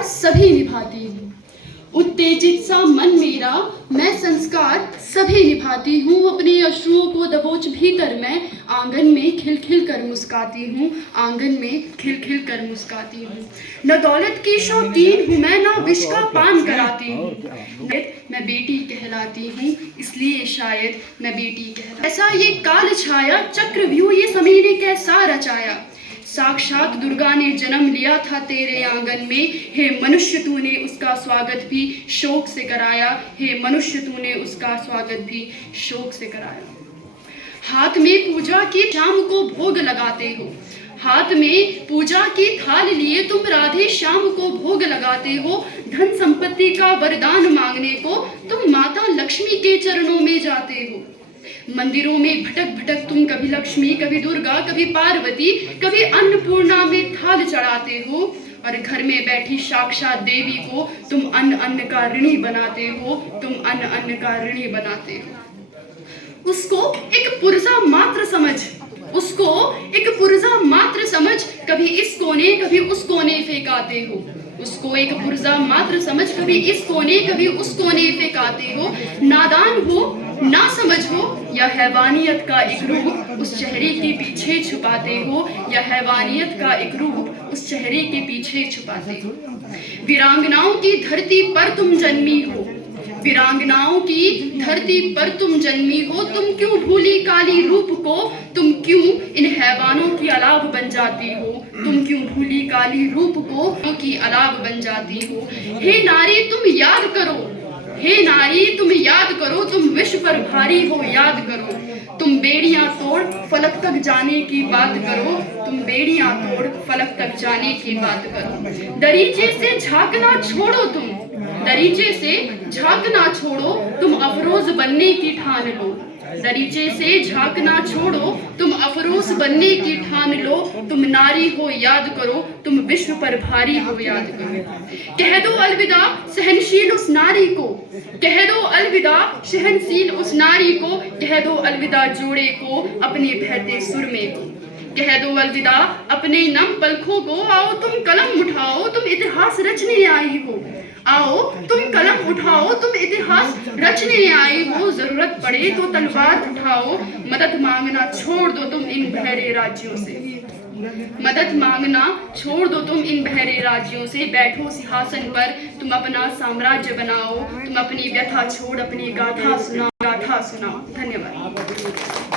संस्कार सभी निभाती हूँ। उत्तेजित सा मन मेरा, मैं संस्कार सभी निभाती हूँ। अपने अश्रुओं को दबोच भीतर मैं आंगन में खिलखिल कर मुस्काती हूँ, आंगन में खिलखिल कर मुस्काती हूँ। न दौलत की शौकीन हूँ मैं, न विष का पान कराती हूँ। मैं बेटी कहलाती हूँ, इसलिए शायद मैं बेटी कहलाती। ऐसा ये काल छाया चक्रव्यूह ये समय ने कैसा रचाया। साक्षात दुर्गा ने जन्म लिया था तेरे आंगन में। हे मनुष्य तूने उसका स्वागत भी शोक से कराया, हे मनुष्य तूने उसका स्वागत भी शोक से कराया। हाथ में पूजा की शाम को भोग लगाते हो, हाथ में पूजा की थाल लिए तुम राधे श्याम को भोग लगाते हो। धन संपत्ति का वरदान मांगने को तुम माता लक्ष्मी के चरणों में जाते हो। मंदिरों में भटक भटक तुम कभी लक्ष्मी, कभी दुर्गा, कभी पार्वती, कभी अन्नपूर्णा में थाल चढ़ाते हो। और घर में बैठी साक्षात देवी को तुम अन्न अन्न का ऋणी बनाते हो, तुम अन्न अन्न का ऋणी बनाते हो। उसको एक पुर्जा मात्र समझ, उसको एक पुर्जा मात्र समझ, कभी इस कोने कभी उस कोने फेंकाते हो। उसको एक पुर्जा मात्र समझ, कभी इस कोने कभी उस कोने फेंकाते हो। नादान हो ना समझ हो, या हैवानियत का एक रूप उस चेहरे के पीछे छुपाते हो, या हैवानियत का एक रूप उस चेहरे के पीछे छुपाते हो। वीरांगनाओं की धरती पर तुम जन्मी हो, वीरांगनाओं की धरती पर तुम जन्मी हो। तुम क्यों भूली काली रूप को, तुम क्यों इन हैवानों की अलाव बन जाती हो, तुम क्यों भूली काली रूप को की अलाव बन जाती हो। हे नारी तुम याद करो, हे नारी तुम याद करो, तुम विश्व पर भारी हो याद करो। तुम बेड़ियां तोड़ फलक तक जाने की बात करो, तुम बेड़ियां तोड़ फलक तक जाने की बात करो। दरीचे से झांकना छोड़ो तुम, दरीचे से झांकना छोड़ो, तुम अफरोज बनने की ठान लो। दरीचे से झांकना छोड़ो, तुम अफरोज बनने की ठान लो। तुम नारी हो याद करो, तुम विश्व पर भारी हो याद करो। कह दो अलविदा सहनशील उस नारी को, कह दो अलविदा सहनशील उस नारी को। कह दो अलविदा जोड़े को अपने बहते सुरमे को, कह दो अलविदा अपने नम पलकों को। आओ तुम कलम उठाओ, तुम इतिहास रचने आई हो। आओ तुम कलम उठाओ, तुम इतिहास रचने आई हो। जरूरत पड़े तो तलवार उठाओ, मदद मांगना छोड़ दो तुम इन बहरे राज्यों से। मदद मांगना छोड़ दो तुम इन बहरे राज्यों से। बैठो सिंहासन पर तुम अपना साम्राज्य बनाओ, तुम अपनी व्यथा छोड़ अपनी गाथा सुनाओ, गाथा सुनाओ। धन्यवाद।